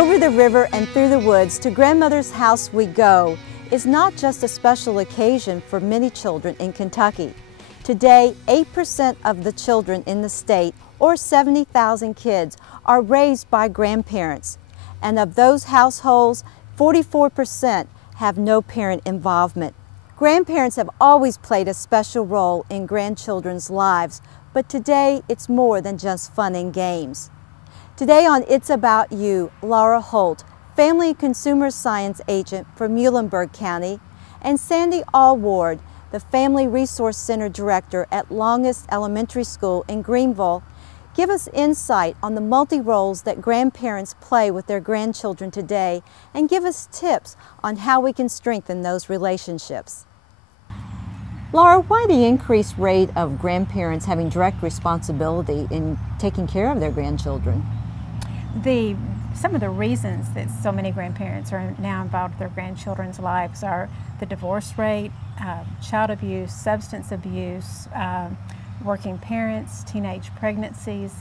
Over the river and through the woods to grandmother's house we go is not just a special occasion for many children in Kentucky. Today, 8% of the children in the state, or 70,000 kids, are raised by grandparents. And of those households, 44% have no parent involvement. Grandparents have always played a special role in grandchildren's lives, but today it's more than just fun and games. Today on It's About You, Laura Holt, Family and Consumer Science Agent for Muhlenberg County, and Sandy Allward, the Family Resource Center Director at Longest Elementary School in Greenville, give us insight on the multi-roles that grandparents play with their grandchildren today and give us tips on how we can strengthen those relationships. Laura, why the increased rate of grandparents having direct responsibility in taking care of their grandchildren? Some of the reasons that so many grandparents are now involved with their grandchildren's lives are the divorce rate, child abuse, substance abuse, working parents, teenage pregnancies,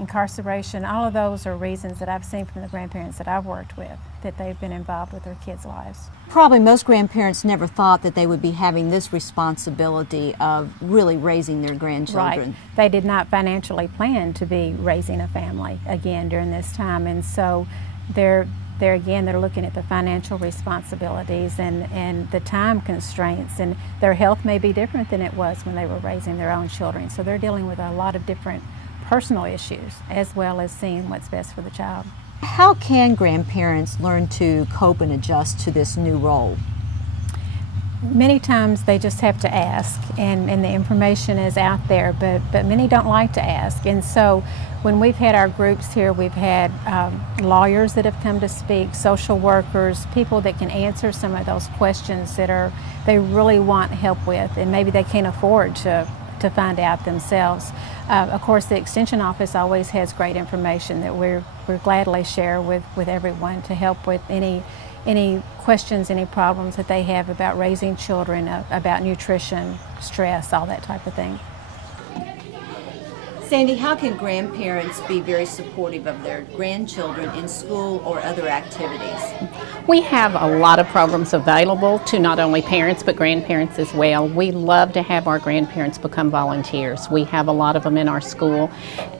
incarceration. All of those are reasons that I've seen from the grandparents that I've worked with, that they've been involved with their kids' lives. Probably most grandparents never thought that they would be having this responsibility of really raising their grandchildren. Right. They did not financially plan to be raising a family again during this time, and so they're looking at the financial responsibilities and the time constraints, and their health may be different than it was when they were raising their own children. So they're dealing with a lot of different personal issues as well as seeing what's best for the child. How can grandparents learn to cope and adjust to this new role? Many times they just have to ask, and the information is out there, but many don't like to ask. And so when we've had our groups here, we've had lawyers that have come to speak, social workers, people that can answer some of those questions that they really want help with, and maybe they can't afford to find out themselves. Of course, the Extension Office always has great information that we're gladly share with everyone to help with any questions, any problems that they have about raising children, about nutrition, stress, all that type of thing. Sandy, how can grandparents be very supportive of their grandchildren in school or other activities? We have a lot of programs available to not only parents but grandparents as well. We love to have our grandparents become volunteers. We have a lot of them in our school,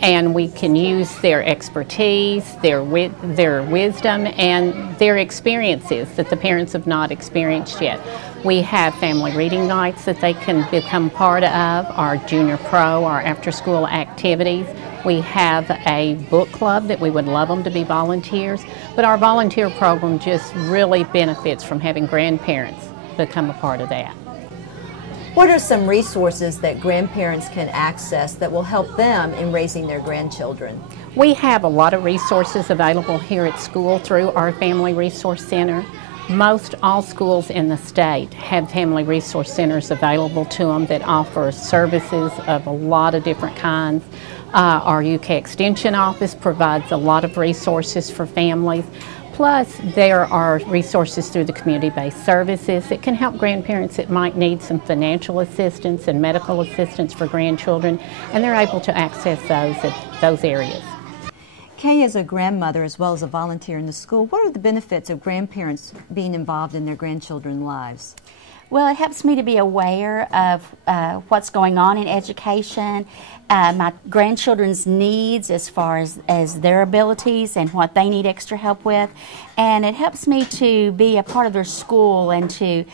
and we can use their expertise, their wisdom, and their experiences that the parents have not experienced yet. We have family reading nights that they can become part of, our junior pro, our after-school activities. We have a book club that we would love them to be volunteers, but our volunteer program just really benefits from having grandparents become a part of that. What are some resources that grandparents can access that will help them in raising their grandchildren? We have a lot of resources available here at school through our Family Resource Center. Most all schools in the state have family resource centers available to them that offer services of a lot of different kinds. Our UK Extension Office provides a lot of resources for families. Plus, there are resources through the community-based services that can help grandparents that might need some financial assistance and medical assistance for grandchildren, and they're able to access those at those areas. Kay, as a grandmother as well as a volunteer in the school, what are the benefits of grandparents being involved in their grandchildren's lives? Well, it helps me to be aware of what's going on in education, my grandchildren's needs as far as their abilities and what they need extra help with. And it helps me to be a part of their school and to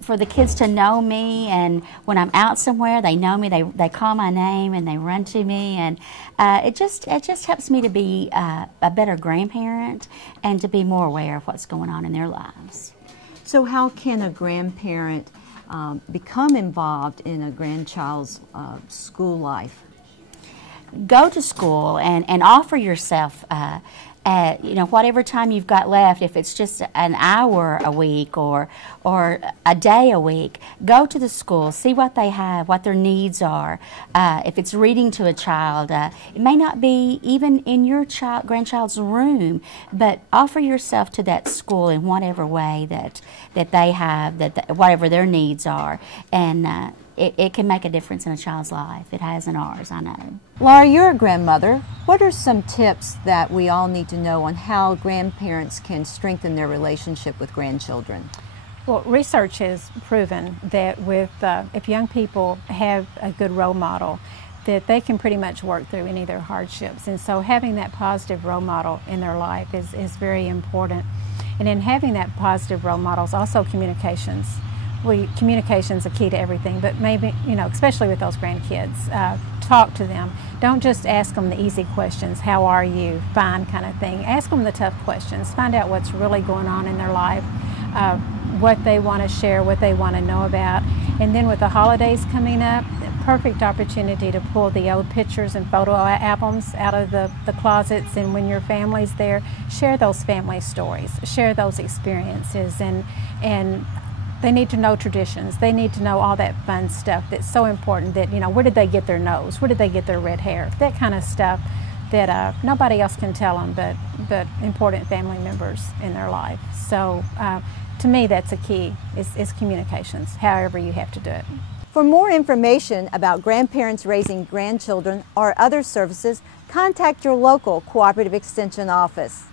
for the kids to know me, and when I'm out somewhere they know me, they call my name and they run to me, and it just helps me to be a better grandparent and to be more aware of what's going on in their lives. So how can a grandparent become involved in a grandchild's school life? Go to school and offer yourself whatever time you've got left, if it's just an hour a week or a day a week, go to the school, see what they have, what their needs are. If it's reading to a child, it may not be even in your grandchild's room, but offer yourself to that school in whatever way that they have, whatever their needs are, and it can make a difference in a child's life. It has in ours, I know. Laura, you're a grandmother. What are some tips that we all need to know on how grandparents can strengthen their relationship with grandchildren? Well, research has proven that if young people have a good role model, that they can pretty much work through any of their hardships. And so having that positive role model in their life is very important. And in having that positive role model is also communications. Communication's a key to everything, but maybe, especially with those grandkids, talk to them. Don't just ask them the easy questions, how are you, fine kind of thing. Ask them the tough questions. Find out what's really going on in their life, what they want to share, what they want to know about. And then with the holidays coming up, perfect opportunity to pull the old pictures and photo albums out of the closets, and when your family's there, share those family stories, share those experiences, and they need to know traditions. They need to know all that fun stuff that's so important, that, where did they get their nose? Where did they get their red hair? That kind of stuff that nobody else can tell them but important family members in their life. So to me, that's a key, is communications, however you have to do it. For more information about grandparents raising grandchildren or other services, contact your local Cooperative Extension office.